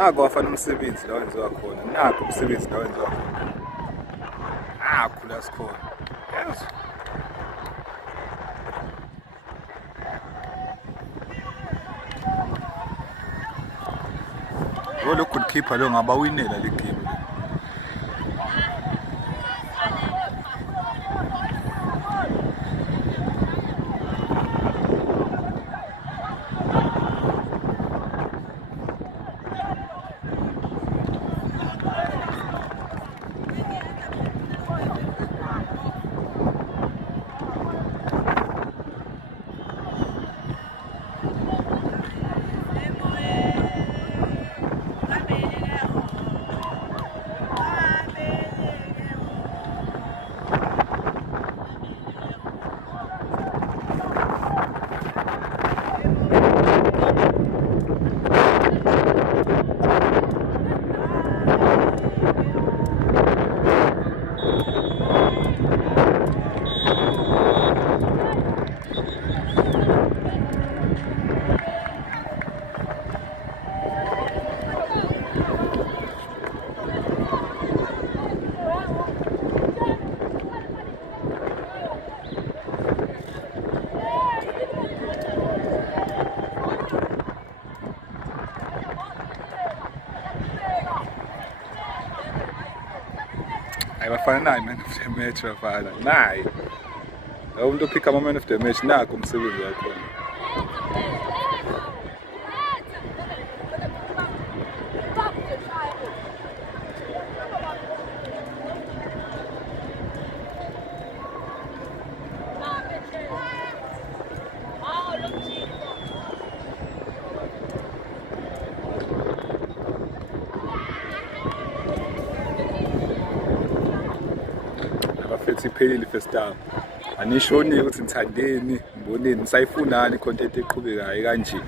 Naku wafana umsebenzi la wenziwa khona. Naku umsebenzi la wenziwa khona. Naku la sikhona. Yes. Lo goalkeeper lo ngabawinela le game. Bafana naye man of the match bafana naye umuntu ophika ama man of the match naku umsebenzi wakho. Iphelile first time anishoni ukuthi ngithandeni ngiboneni nisayifunani icontent eqhubekayo kanje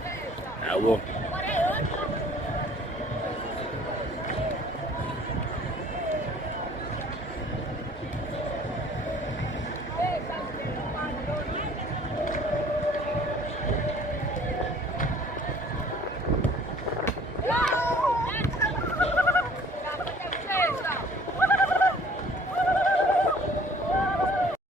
yabo.